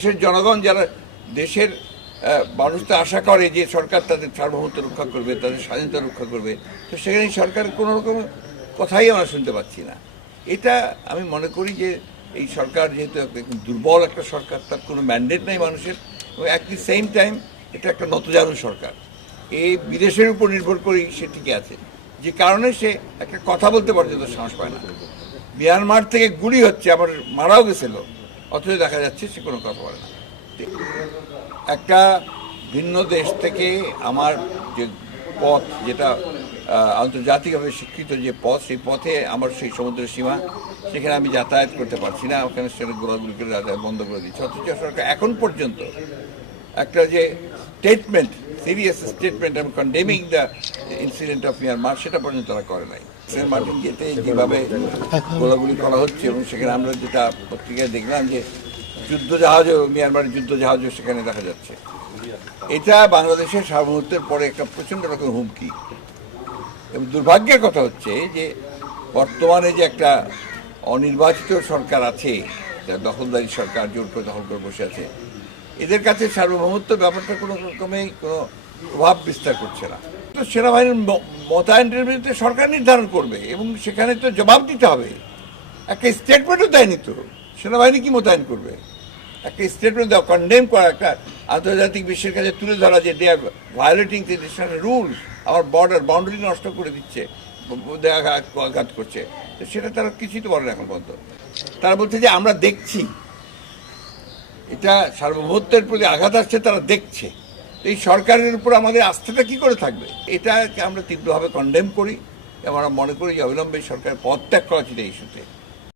দেশের জনগণ যারা দেশের মানুষ তো আশা করে যে সরকার তাদের সার্বভৌমত্ব রক্ষা করবে, তাদের স্বাধীনতা রক্ষা করবে। তো সেখানে সরকার কোনো রকম কথাই আমরা শুনতে পাচ্ছি না। এটা আমি মনে করি যে এই সরকার যেহেতু দুর্বল একটা সরকার, তার কোনো ম্যান্ডেট নাই মানুষের। এবং অ্যাট দি সেম টাইম এটা একটা নতজানু সরকার। এই বিদেশের উপর নির্ভর করেই সে টিকে আছে। যে কারণে সে একটা কথা বলতে পর্যন্ত সাহস পায় না। মিয়ানমার থেকে গুলি হচ্ছে আবার মারাও গেছিল। অথচ দেখা যাচ্ছে সে কোনো কথা বলে না। একটা ভিন্ন দেশ থেকে আমার যে পথ যেটা আন্তর্জাতিকভাবে স্বীকৃত যে পথ, সেই পথে আমার সেই সমুদ্রের সীমা, সেখানে আমি যাতায়াত করতে পারছি না। ওখানে সেখানে গোলাগুলি করে যাতায়াত বন্ধ করে দিচ্ছে। অথচ সরকার এখন পর্যন্ত একটা যে স্টেটমেন্ট সিরিয়াস স্টেটমেন্ট আমি condemning the incident of Myanmar সেটা পর্যন্ত তারা করে নাই। সেন্ট মার্টিন যেভাবে গোলাগুলি করা হচ্ছে এবং সেখানে আমরা যেটা পত্রিকায় দেখলাম যে যুদ্ধ জাহাজও মিয়ানমারের যুদ্ধ জাহাজও সেখানে দেখা যাচ্ছে। এটা বাংলাদেশের সার্বভৌমত্বের পরে একটা প্রচণ্ড রকম হুমকি। এবং দুর্ভাগ্যের কথা হচ্ছে যে বর্তমানে যে একটা অনির্বাচিত সরকার আছে যা দখলদারি সরকার জোর করে দখল করে বসে আছে এদের কাছে সার্বভৌমত্ব ব্যাপারটা কোনো রকমেই কোনো প্রভাব বিস্তার করছে না। তো সেনাবাহিনীর মোতায়েনের বিরুদ্ধে সরকার নির্ধারণ করবে এবং সেখানে তো জবাব দিতে হবে। একটা স্টেটমেন্টও দেয়নি তো। সেনাবাহিনী কি মোতায়েন করবে? একটা স্টেটমেন্ট দেওয়া কন্ডেম করা, একটা আন্তর্জাতিক বিশ্বের কাছে তুলে ধরা যে দে ভায়োলেটিং রুলস আমার বর্ডার বাউন্ডারি নষ্ট করে দিচ্ছে আঘাত- করছে। তো সেটা তারা কিছুই তো বলে না এখন পর্যন্ত। তারা বলছে যে আমরা দেখছি এটা সার্বভৌমত্বের প্রতি আঘাত আসছে, তারা দেখছে। এই সরকারের উপর আমাদের আস্থাটা কি করে থাকবে? এটাকে আমরা তীব্রভাবে কন্ডেম করি আমরা মনে করি যে অবিলম্বে সরকার পদত্যাগ করা উচিত এই ইস্যুতে।